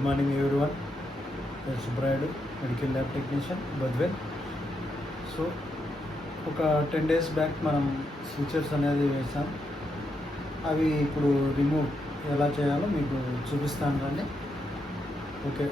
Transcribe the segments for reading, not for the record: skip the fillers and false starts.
Good morning everyone. నేను Subrayudu, medical lab technician, Badvel. So ఒక 10 days back మనం స్విచర్స్ అనేది వేసాం. అవి ఇప్పుడు రిమూవ్ ఎలా చేయాలో మీకు చూపిస్తాను రండి. ఓకే,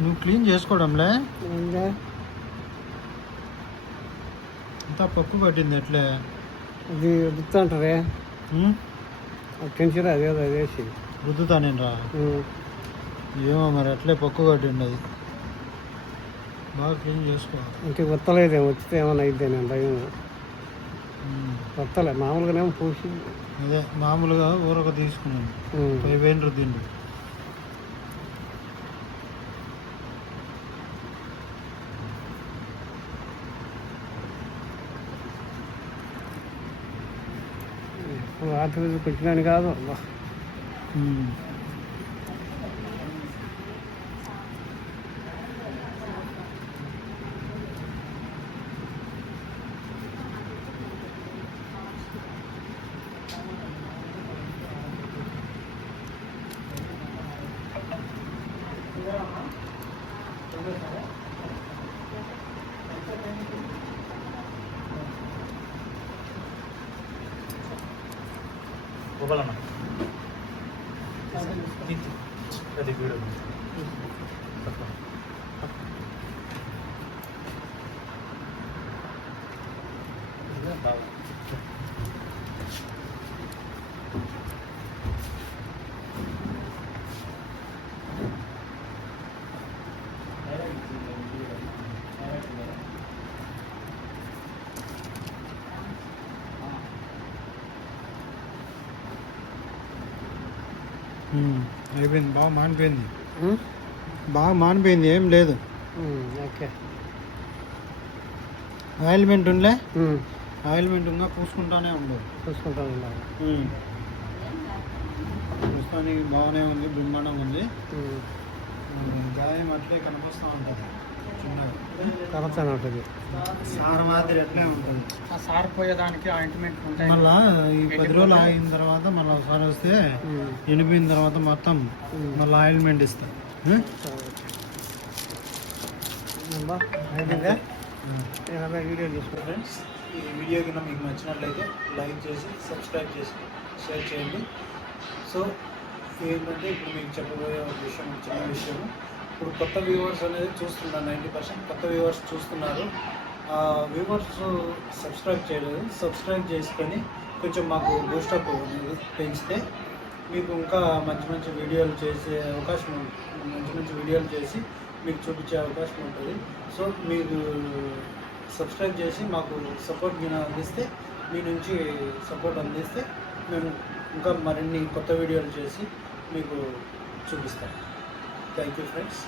నువ్వు క్లీన్ చేసుకోవడంలే అంతా పప్పు పట్టింది ఎట్లే అది రుద్దుతుంటారే టెన్షన్ అదేదో వేసి రుద్దుతా నేను రా. ఏమో మరి అట్లే పక్కు కట్టిండి. అది బాగా క్లీన్ చేసుకోవాలి. ఇంక వత్తలేదే, వచ్చితే ఏమైనా అయితే నేను భయం. వత్తలే మామూలుగానేమో పూసి అదే మామూలుగా ఊరక తీసుకున్నాను. 5,000 రుద్దిండు. రాత్రి పెట్టినాను కాదు. గోపాలన్న అది వీడియో బాగా అయిపోయింది. బాగా మానిపోయింది. బాగా మానిపోయింది, ఏం లేదు. ఓకే, ఆయిల్మెంట్ ఉండలే. ఆయిల్మెంట్ ఇంకా పూసుకుంటానే ఉండదు. ప్రస్తుతానికి బాగానే ఉంది, బ్రహ్మాండంగా ఉంది. గాయం అట్లే కనిపిస్తూ ఉంటుంది, చిన్నగా కనపడుతూనే ఉంటుంది. సార్ మాదిరి అట్లే ఉంటుంది. ఆ సార్ పోయేదానికి ఆయింట్మెంట్ ఉంటాయి. మళ్ళా ఈ 10 రోజులు ఆగిన తర్వాత మళ్ళీ ఒకసారి వస్తే ఎండిపోయిన తర్వాత మొత్తం మళ్ళీ ఆయిల్మెంట్ ఇస్తా. వీడియో చూసుకో ఫ్రెండ్స్. ఈ వీడియో కింద మీకు నచ్చినట్లయితే లైక్ చేసి, సబ్స్క్రైబ్ చేసి, షేర్ చేయండి. సో ఏంటంటే ఇప్పుడు మీకు చెప్పబోయే విషయం, చిన్న విషయం. ఇప్పుడు కొత్త వ్యూవర్స్ అనేది చూస్తున్నారు, 90% కొత్త వ్యూవర్స్ చూస్తున్నారు. వ్యూవర్స్ సబ్స్క్రైబ్ చేయలేదు. సబ్స్క్రైబ్ చేసుకొని కొంచెం మాకు బూస్టప్ పెంచితే మీకు ఇంకా మంచి మంచి వీడియోలు చేసే అవకాశం ఉంటుంది. మంచి వీడియోలు చేసి మీకు చూపించే అవకాశం ఉంటుంది. సో మీరు సబ్స్క్రైబ్ చేసి మాకు సపోర్ట్ అందిస్తే, మీ నుంచి సపోర్ట్ అందిస్తే మేము ఇంకా మరిన్ని కొత్త వీడియోలు చేసి మీకు చూపిస్తాం. Thank you friends.